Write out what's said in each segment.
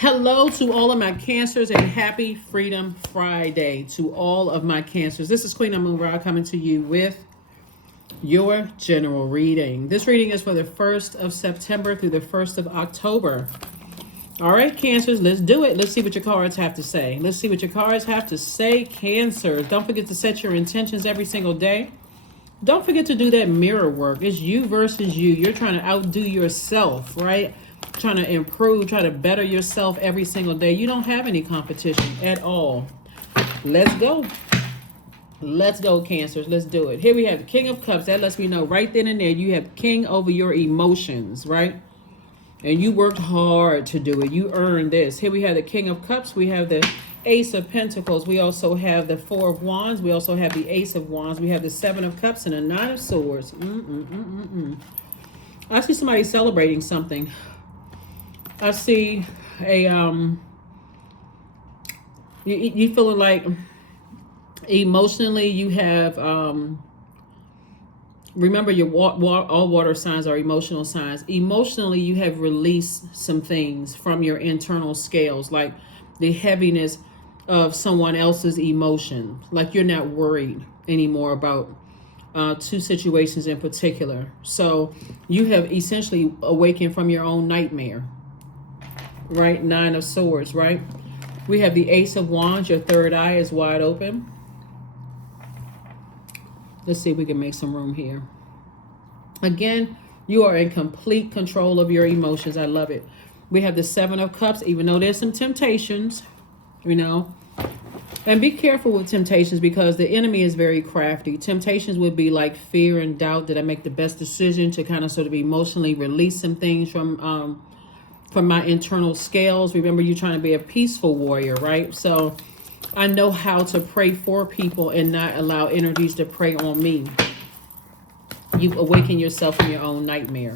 Hello to all of my cancers and happy Freedom Friday to all of my cancers. This is Queen Amun Ra coming to you with your general reading. This reading is for the 1st of September through the 1st of October. All right, cancers, let's do it. Let's see what your cards have to say. Let's see what your cards have to say, cancers. Don't forget to set your intentions every single day. Don't forget to do that mirror work. It's you versus you. You're trying to outdo yourself, right? Trying to improve, try to better yourself every single day. You don't have any competition at all. Let's go. Let's go, cancers. Let's do it. Here we have the King of Cups. That lets me know right then and there you have king over your emotions, right? And you worked hard to do it. You earned this. Here we have the King of Cups. We have the Ace of Pentacles. We also have the Four of Wands. We also have the Ace of Wands. We have the Seven of Cups and the Nine of Swords. I see somebody celebrating something. I see a you feeling like emotionally you have remember your all water signs are emotional signs. Emotionally you have released some things from your internal scales, like the heaviness of someone else's emotion. Like you're not worried anymore about two situations in particular. So you have essentially awakened from your own nightmare. Right? Nine of Swords, right? We have the Ace of Wands. Your third eye is wide open. Let's see if we can make some room here. Again, you are in complete control of your emotions. I love it. We have the Seven of Cups, even though there's some temptations, you know. And be careful with temptations because the enemy is very crafty. Temptations would be like fear and doubt. Did I make the best decision to kind of sort of emotionally release some things from my internal scales? Remember, you're trying to be a peaceful warrior, right? So I know how to pray for people and not allow energies to prey on me. You've awakened yourself from your own nightmare.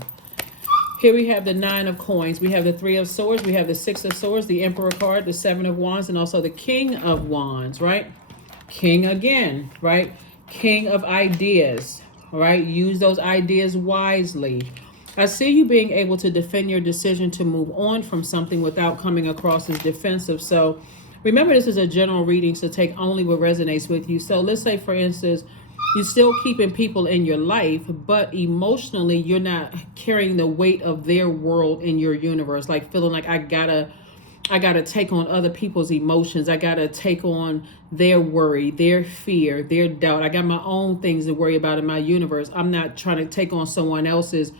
Here we have the Nine of Coins. We have the Three of Swords. We have the Six of Swords, the Emperor card, the Seven of Wands, and also the King of Wands, right? King again, right? King of ideas, right? Use those ideas wisely. I see you being able to defend your decision to move on from something without coming across as defensive. So remember, this is a general reading, so take only what resonates with you. So let's say, for instance, you're still keeping people in your life, but emotionally, you're not carrying the weight of their world in your universe. Like feeling like I gotta take on other people's emotions. I gotta take on their worry, their fear, their doubt. I got my own things to worry about in my universe. I'm not trying to take on someone else's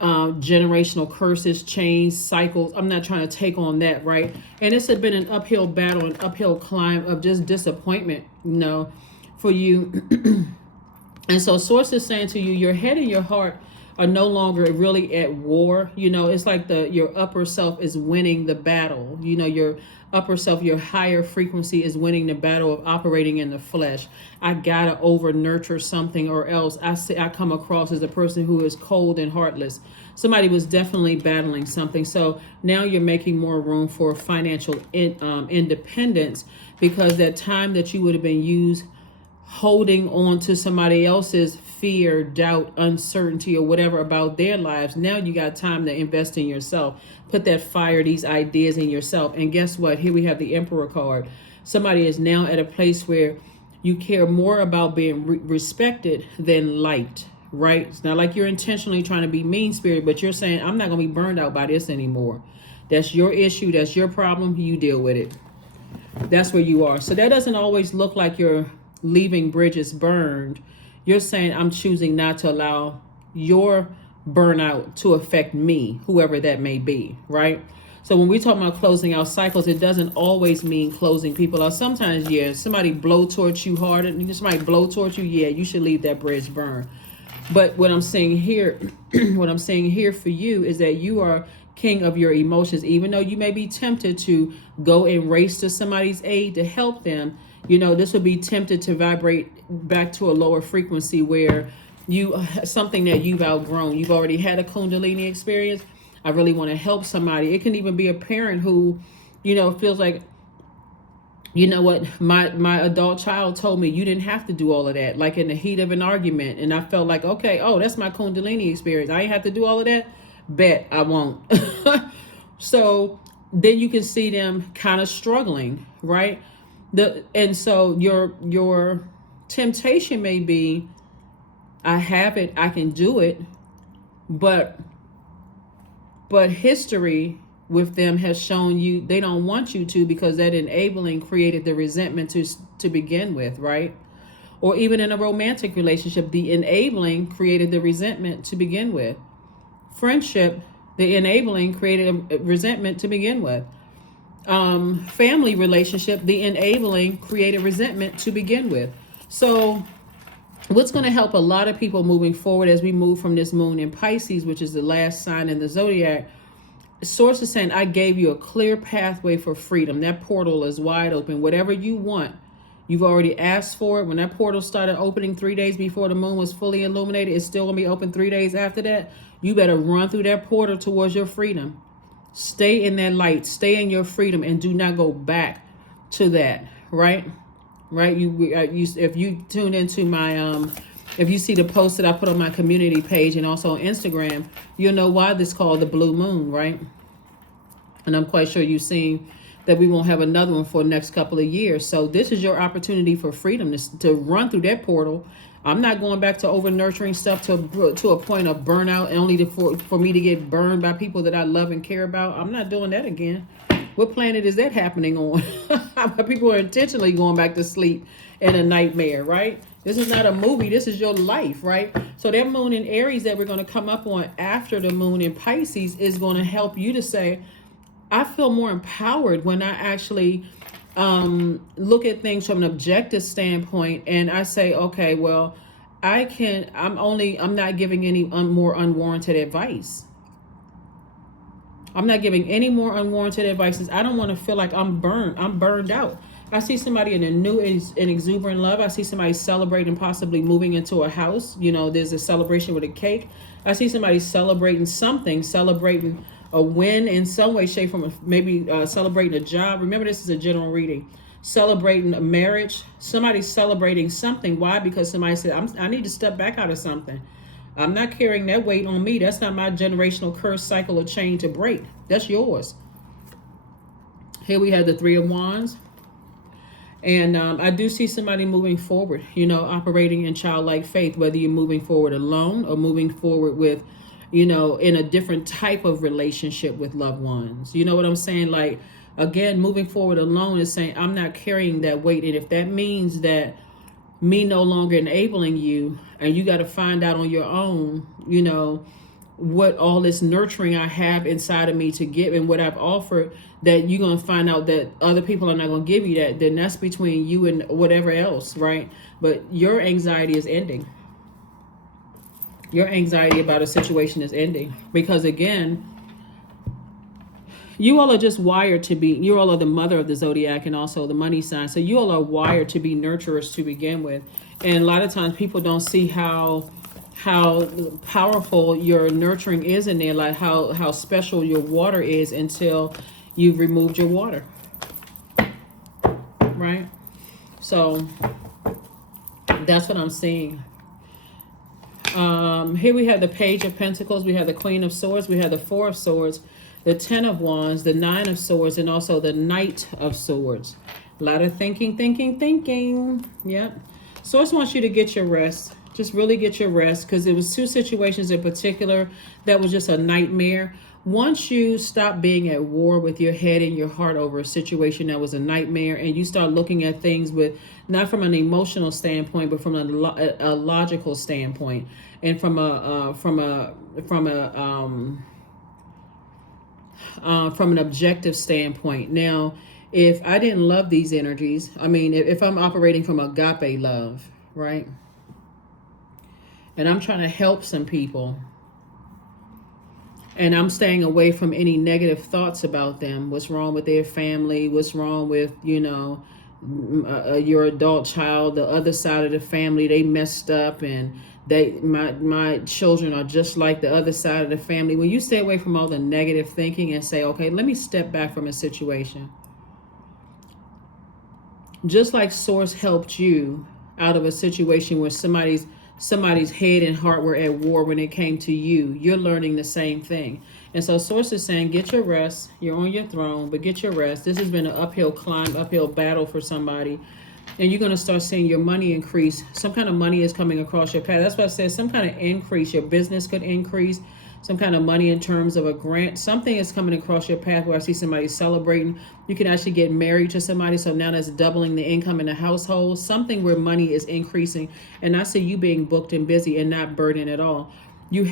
generational curses, chains, cycles. I'm not trying to take on that, right? And it's been an uphill battle, an uphill climb of just disappointment, you know, for you. And so Source is saying to you, your head and your heart are no longer really at war. You know, it's like your upper self is winning the battle. You know, your upper self, your higher frequency is winning the battle of operating in the flesh. I gotta over nurture something or else I come across as a person who is cold and heartless. Somebody was definitely battling something. So now you're making more room for financial independence, because that time that you would have been used holding on to somebody else's fear, doubt, uncertainty, or whatever about their lives, now you got time to invest in yourself. Put that fire, these ideas in yourself. And guess what? Here we have the Emperor card. Somebody is now at a place where you care more about being respected than liked, right? It's not like you're intentionally trying to be mean-spirited, but you're saying, I'm not going to be burned out by this anymore. That's your issue. That's your problem. You deal with it. That's where you are. So that doesn't always look like you're leaving bridges burned. You're saying, I'm choosing not to allow your burnout to affect me, whoever that may be, right? So when we talk about closing out cycles, it doesn't always mean closing people out. Sometimes, yeah, somebody blowtorch you hard, and somebody blowtorch you, yeah, you should leave that bridge burn. But what I'm saying here, what I'm saying here for you is that you are king of your emotions. Even though you may be tempted to go and race to somebody's aid to help them, you know, this would be tempted to vibrate back to a lower frequency where something that you've outgrown. You've already had a Kundalini experience. I really want to help somebody. It can even be a parent who, you know, feels like, you know what, my adult child told me you didn't have to do all of that, like in the heat of an argument. And I felt like, okay, oh, that's my Kundalini experience. I ain't have to do all of that. Bet I won't. So then you can see them kind of struggling, right? And so your temptation may be, I have it, I can do it, but history with them has shown you they don't want you to, because that enabling created the resentment to begin with, right? Or even in a romantic relationship, the enabling created the resentment to begin with. Friendship, the enabling created a resentment to begin with. Family relationship, the enabling created resentment to begin with. So what's going to help a lot of people moving forward as we move from this moon in Pisces, which is the last sign in the zodiac, Source is saying, I gave you a clear pathway for freedom. That portal is wide open. Whatever you want, you've already asked for it. When that portal started opening 3 days before the moon was fully illuminated, it's still going to be open 3 days after that. You better run through that portal towards your freedom. Stay in that light. Stay in your freedom, and do not go back to that, right? Right? If you tune into my if you see the post that I put on my community page and also on Instagram, you'll know why this is called the blue moon, right? And I'm quite sure you've seen that we won't have another one for the next couple of years. So this is your opportunity for freedom to run through that portal. I'm not going back to over nurturing stuff to a point of burnout, only for me to get burned by people that I love and care about. I'm not doing that again. What planet is that happening on? People are intentionally going back to sleep in a nightmare, right? This is not a movie. This is your life, right? So that moon in Aries that we're going to come up on after the moon in Pisces is going to help you to say, I feel more empowered when I actually look at things from an objective standpoint, and I say, okay, well, I'm not giving any more unwarranted advice. I'm not giving any more unwarranted advices. I don't want to feel like I'm burned out. I see somebody in a new and exuberant love. I see somebody celebrating possibly moving into a house. You know, there's a celebration with a cake. I see somebody celebrating something, celebrating a win in some way, shape, form, maybe celebrating a job. Remember, this is a general reading. Celebrating a marriage. Somebody's celebrating something. Why? Because somebody said, I need to step back out of something. I'm not carrying that weight on me. That's not my generational curse, cycle, or chain to break. That's yours. Here we have the Three of Wands. And I do see somebody moving forward, you know, operating in childlike faith, whether you're moving forward alone or moving forward with, you know, in a different type of relationship with loved ones. You know what I'm saying? Like, again, moving forward alone is saying, I'm not carrying that weight. And if that means that me no longer enabling you, and you got to find out on your own, you know, what all this nurturing I have inside of me to give and what I've offered, that you're going to find out that other people are not going to give you that, then that's between you and whatever else, right? But your anxiety is ending. Your anxiety about a situation is ending. Because again, you all are just wired to be, you all are the mother of the zodiac and also the money sign. So you all are wired to be nurturers to begin with. And a lot of times people don't see how powerful your nurturing is in there, like how special your water is until you've removed your water, right? So that's what I'm seeing. Here we have the Page of Pentacles, we have the Queen of Swords, we have the Four of Swords, the Ten of Wands, the Nine of Swords, and also the Knight of Swords. A lot of thinking. Yep. Source wants you to get your rest. Just really get your rest, because it was two situations in particular that was just a nightmare. Once you stop being at war with your head and your heart over a situation that was a nightmare, and you start looking at things with not from an emotional standpoint, but from a logical standpoint, and from an objective standpoint. Now, if I didn't love these energies, I mean, if I'm operating from agape love, right? And I'm trying to help some people, and I'm staying away from any negative thoughts about them. What's wrong with their family? What's wrong with, you know, your adult child, the other side of the family, they messed up, and my children are just like the other side of the family. When you stay away from all the negative thinking and say, okay, let me step back from a situation. Just like Source helped you out of a situation where somebody's head and heart were at war when it came to you, you're learning the same thing. And so source is saying, get your rest. You're on your throne, but get your rest. This has been an uphill climb, uphill battle for somebody. And you're going to start seeing your money increase. Some kind of money is coming across your path. That's why I said some kind of increase. Your business could increase. Some kind of money in terms of a grant. Something is coming across your path where I see somebody celebrating. You can actually get married to somebody. So now that's doubling the income in the household. Something where money is increasing. And I see you being booked and busy and not burdened at all.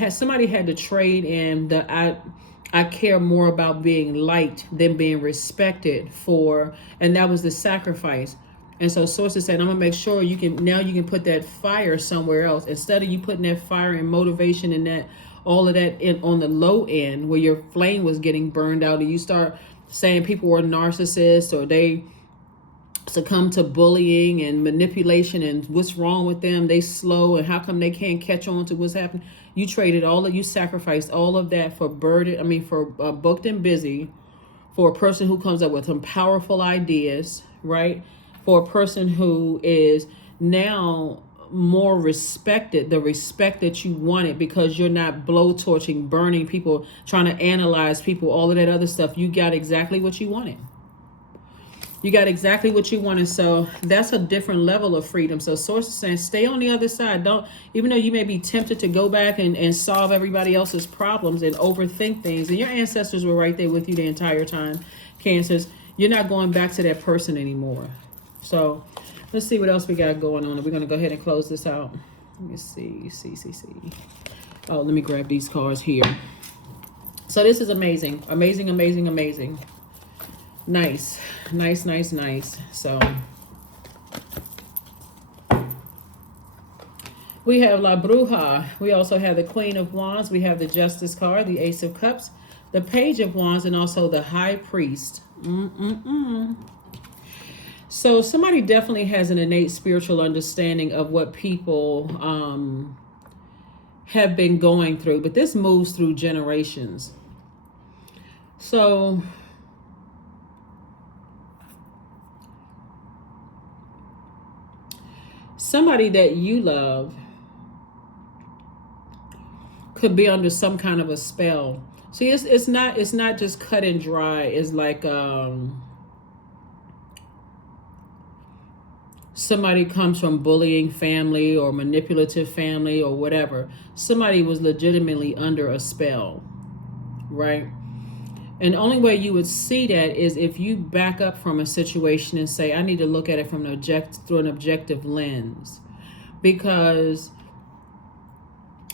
Somebody had to trade in the I care more about being liked than being respected for, and that was the sacrifice. And so sources said, I'm gonna make sure you can put that fire somewhere else. Instead of you putting that fire and motivation and that all of that on the low end where your flame was getting burned out, and you start saying people were narcissists or they succumb to bullying and manipulation and what's wrong with them, they slow and how come they can't catch on to what's happening. You sacrificed all of that for booked and busy, for a person who comes up with some powerful ideas, right? For a person who is now more respected, the respect that you wanted, because you're not blowtorching, burning people, trying to analyze people, all of that other stuff. You got exactly what you wanted. You got exactly what you wanted. So that's a different level of freedom. So source is saying, stay on the other side. Don't, even though you may be tempted to go back and solve everybody else's problems and overthink things, and your ancestors were right there with you the entire time, Cancers, you're not going back to that person anymore. So let's see what else we got going on. We're going to go ahead and close this out. Let me see. Oh, let me grab these cards here. So this is amazing. Amazing. Nice. So we have La Bruja. We also have the Queen of Wands. We have the Justice card, the Ace of Cups, the Page of Wands, and also the High Priest. So somebody definitely has an innate spiritual understanding of what people have been going through, but this moves through generations. So somebody that you love could be under some kind of a spell. See, it's not just cut and dry. It's like somebody comes from bullying family or manipulative family or whatever. Somebody was legitimately under a spell, right? And the only way you would see that is if you back up from a situation and say, I need to look at it from through an objective lens. Because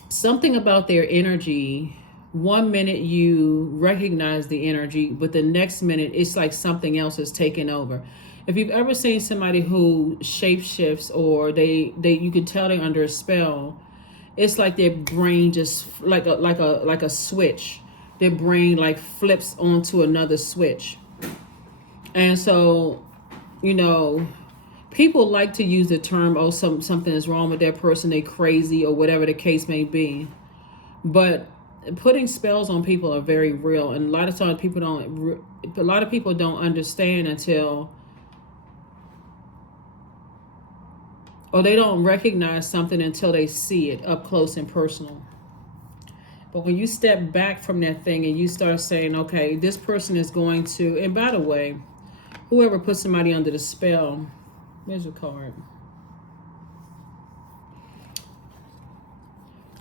something about their energy, one minute you recognize the energy, but the next minute it's like something else is taking over. If you've ever seen somebody who shapeshifts, or you can tell they're under a spell, it's like their brain just like a switch. Their brain like flips onto another switch. And so, people like to use the term, oh, something is wrong with that person, they crazy, or whatever the case may be. But putting spells on people are very real, and a lot of times people don't understand until, or they don't recognize something until they see it up close and personal. But when you step back from that thing and you start saying, okay, this person is going to, and by the way, whoever puts somebody under the spell, where's your card?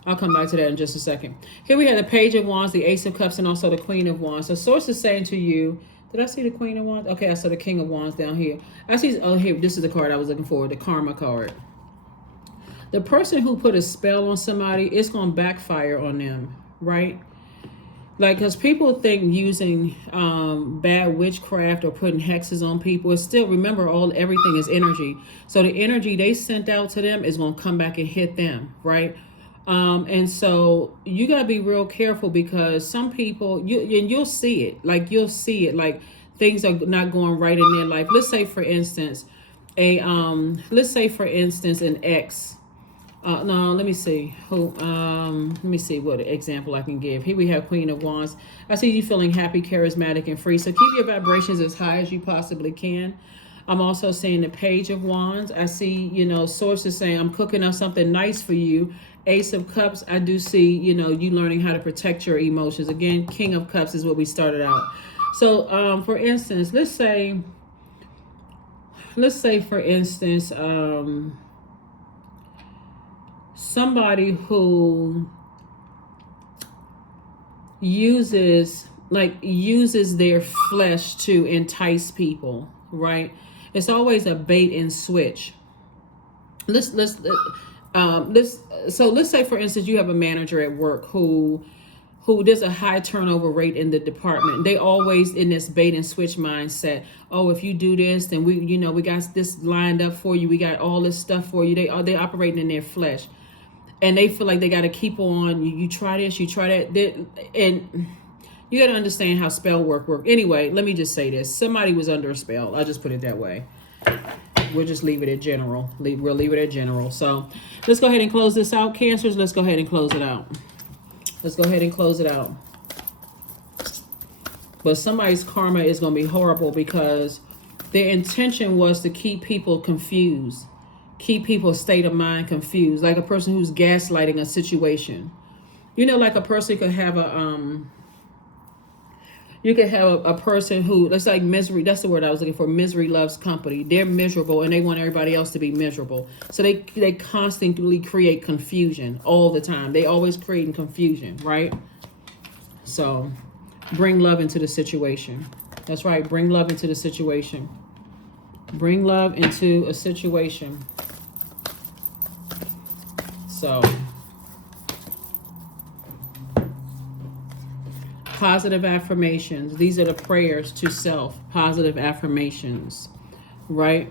I'll come back to that in just a second. Here we have the Page of Wands, the Ace of Cups, and also the Queen of Wands. So source is saying to you, did I see the Queen of Wands? Okay, I saw the King of Wands down here. Here, this is the card I was looking for, the Karma card. The person who put a spell on somebody, it's going to backfire on them, right? Like, because people think using bad witchcraft or putting hexes on people, it's still, remember, everything is energy. So the energy they sent out to them is going to come back and hit them, right? And so you got to be real careful, because some people, you'll see it, like things are not going right in their life. Let's say, for instance, an ex. No, let me see let me see what example I can give. Here we have Queen of Wands. I see you feeling happy, charismatic, and free. So keep your vibrations as high as you possibly can. I'm also seeing the Page of Wands. I see, sources saying, I'm cooking up something nice for you, Ace of Cups, I do see, you know, you learning how to protect your emotions. Again, King of Cups is what we started out. So, for instance, for instance, somebody who uses their flesh to entice people, right? It's always a bait and switch. Let's so let's say, for instance, you have a manager at work who there's a high turnover rate in the department. They always in this bait and switch mindset. Oh, if you do this, then we got this lined up for you. We got all this stuff for you. They operating in their flesh, and they feel like they got to keep on. You try this, you try that, and you got to understand how spell work. Anyway, let me just say this: somebody was under a spell. I'll just put it that way. We'll just leave it at general. We'll leave it at general. So let's go ahead and close this out, Cancers. Let's go ahead and close it out. Let's go ahead and close it out. But somebody's karma is going to be horrible because their intention was to keep people confused, keep people's state of mind confused, like a person who's gaslighting a situation. You know, like a person could have a person who, that's like misery. That's the word I was looking for. Misery loves company. They're miserable and they want everybody else to be miserable. So they constantly create confusion all the time. They always creating confusion, right? So bring love into the situation. That's right. Bring love into the situation. Bring love into a situation. So positive affirmations. These are the prayers to self. Positive affirmations, right?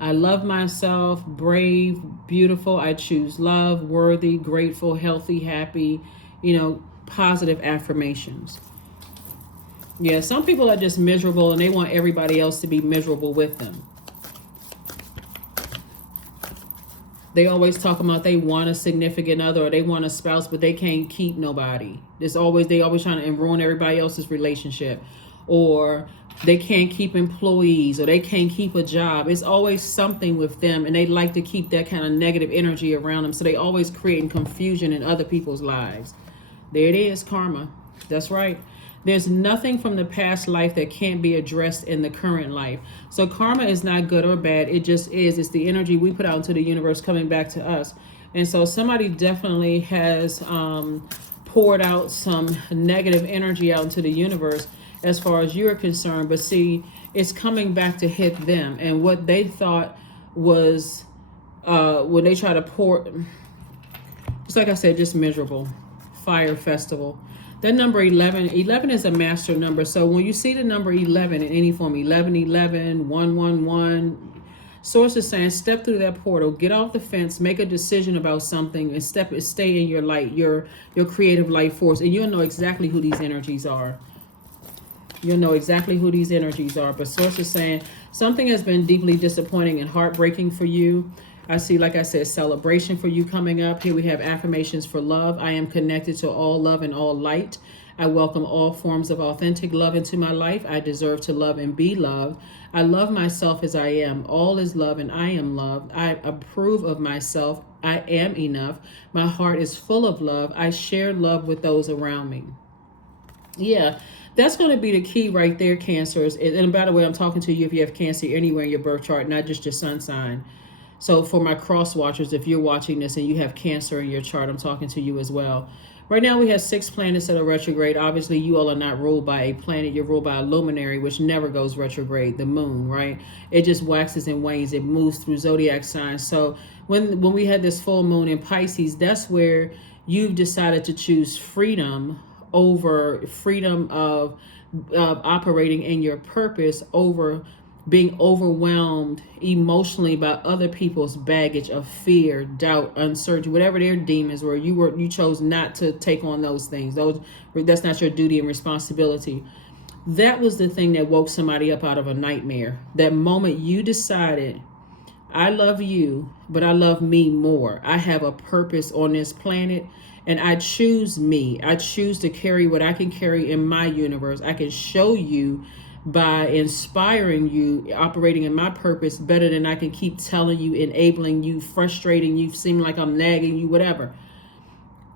I love myself, brave, beautiful. I choose love, worthy, grateful, healthy, happy. You know, positive affirmations. Yeah, some people are just miserable and they want everybody else to be miserable with them. They always talk about they want a significant other or they want a spouse, but they can't keep nobody. They always trying to ruin everybody else's relationship, or they can't keep employees, or they can't keep a job. It's always something with them, and they like to keep that kind of negative energy around them. So they always creating confusion in other people's lives. There it is, karma. That's right. There's nothing from the past life that can't be addressed in the current life. So karma is not good or bad. It just is. It's the energy we put out into the universe coming back to us. And so somebody definitely has poured out some negative energy out into the universe as far as you're concerned. But see, it's coming back to hit them. And what they thought was when they try to pour, just like I said, just miserable. Fire festival. That number 11 is a master number. So when you see the number 11 in any form, 1111, 111, source is saying step through that portal, get off the fence, make a decision about something, and stay in your light, your creative life force, and you'll know exactly who these energies are. You'll know exactly who these energies are. But source is saying something has been deeply disappointing and heartbreaking for you. I see, like I said, celebration for you coming up. Here we have affirmations for love. I am connected to all love and all light. I welcome all forms of authentic love into my life. I deserve to love and be loved. I love myself as I am. All is love and I am loved. I approve of myself. I am enough. My heart is full of love. I share love with those around me. Yeah, that's going to be the key right there, Cancers. And by the way, I'm talking to you if you have Cancer anywhere in your birth chart, not just your sun sign. So for my cross watchers, if you're watching this and you have Cancer in your chart, I'm talking to you as well. Right now we have 6 planets that are retrograde. Obviously, you all are not ruled by a planet. You're ruled by a luminary, which never goes retrograde, the moon, right? It just waxes and wanes. It moves through zodiac signs. So when we had this full moon in Pisces, that's where you've decided to choose freedom over freedom of operating in your purpose over being overwhelmed emotionally by other people's baggage of fear, doubt, uncertainty, whatever their demons were. You chose not to take on those things. That's not your duty and responsibility. That was the thing that woke somebody up out of a nightmare. That moment you decided, I love you, but I love me more. I have a purpose on this planet, and I choose me. I choose to carry what I can carry in my universe. I can show you by inspiring you, operating in my purpose better than I can keep telling you, enabling you, frustrating you, seem like I'm nagging you, whatever.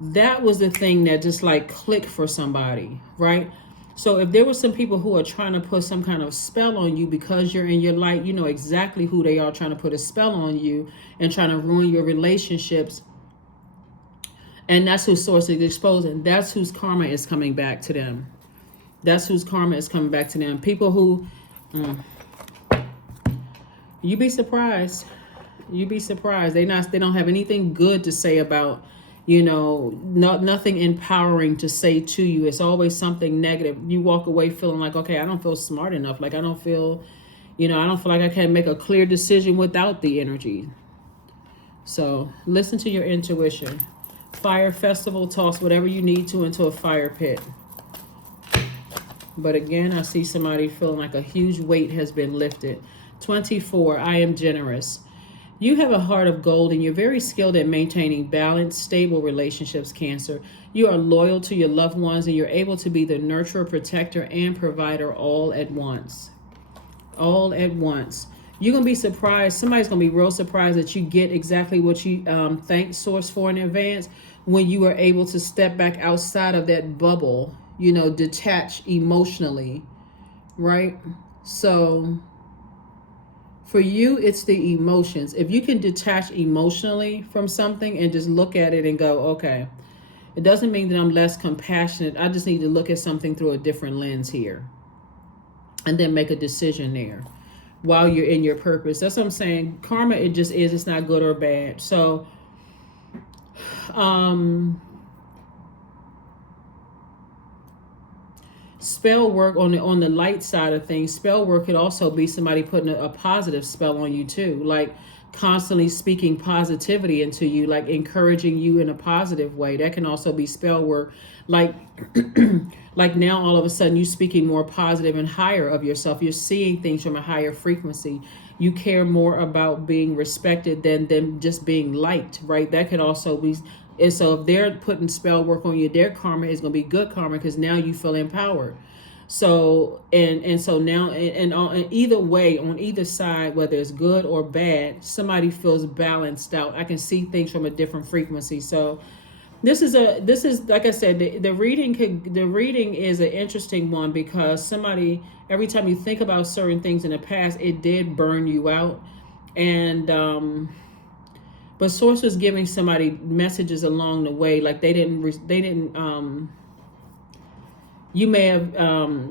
That was the thing that just like clicked for somebody, right? So if there were some people who are trying to put some kind of spell on you because you're in your light, you know exactly who they are trying to put a spell on you and trying to ruin your relationships. And that's who source is exposing. That's whose karma is coming back to them. That's whose karma is coming back to them. People who, you be surprised. You'd be surprised. They don't have anything good to say about, nothing empowering to say to you. It's always something negative. You walk away feeling like, okay, I don't feel smart enough. Like I don't feel like I can make a clear decision without the energy. So listen to your intuition. Fire festival, toss whatever you need to into a fire pit. But again, I see somebody feeling like a huge weight has been lifted. 24, I am generous. You have a heart of gold and you're very skilled at maintaining balanced, stable relationships, Cancer. You are loyal to your loved ones and you're able to be the nurturer, protector, and provider all at once. All at once. You're going to be surprised. Somebody's going to be real surprised that you get exactly what you thank Source for in advance when you are able to step back outside of that bubble, detach emotionally, right? So for you, it's the emotions. If you can detach emotionally from something and just look at it and go, okay, it doesn't mean that I'm less compassionate. I just need to look at something through a different lens here and then make a decision there while you're in your purpose. That's what I'm saying. Karma, it just is. It's not good or bad. So, spell work on the light side of things. Spell work could also be somebody putting a positive spell on you too, like constantly speaking positivity into you, like encouraging you in a positive way. That can also be spell work, like like now all of a sudden you speaking more positive and higher of yourself. You're seeing things from a higher frequency. You care more about being respected than just being liked, right? That could also be. And so if they're putting spell work on you, their karma is going to be good karma because now you feel empowered. So and so now and on either way, on either side, whether it's good or bad, somebody feels balanced out. I can see things from a different frequency. So this is like I said, the reading is an interesting one because somebody, every time you think about certain things in the past, it did burn you out. And but Source was giving somebody messages along the way, like they didn't you may have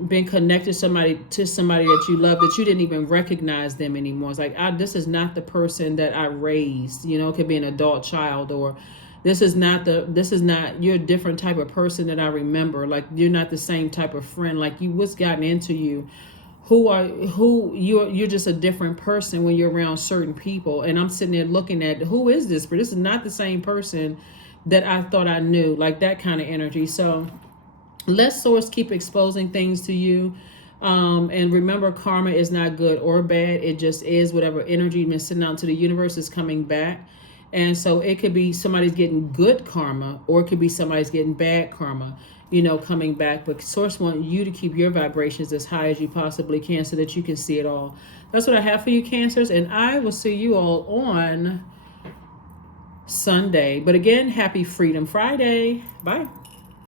been connected to somebody that you love that you didn't even recognize them anymore. It's like, this is not the person that I raised. It could be an adult child, or this is not you're a different type of person that I remember. Like you're not the same type of friend. Like what's gotten into you. You're just a different person when you're around certain people. And I'm sitting there looking at, who is this? But this is not the same person that I thought I knew, like that kind of energy. So let Source keep exposing things to you. And remember, karma is not good or bad. It just is. Whatever energy you've been sending out to the universe is coming back. And so it could be somebody's getting good karma, or it could be somebody's getting bad karma, coming back. But Source wants you to keep your vibrations as high as you possibly can so that you can see it all. That's what I have for you, Cancers. And I will see you all on Sunday. But again, happy Freedom Friday. Bye.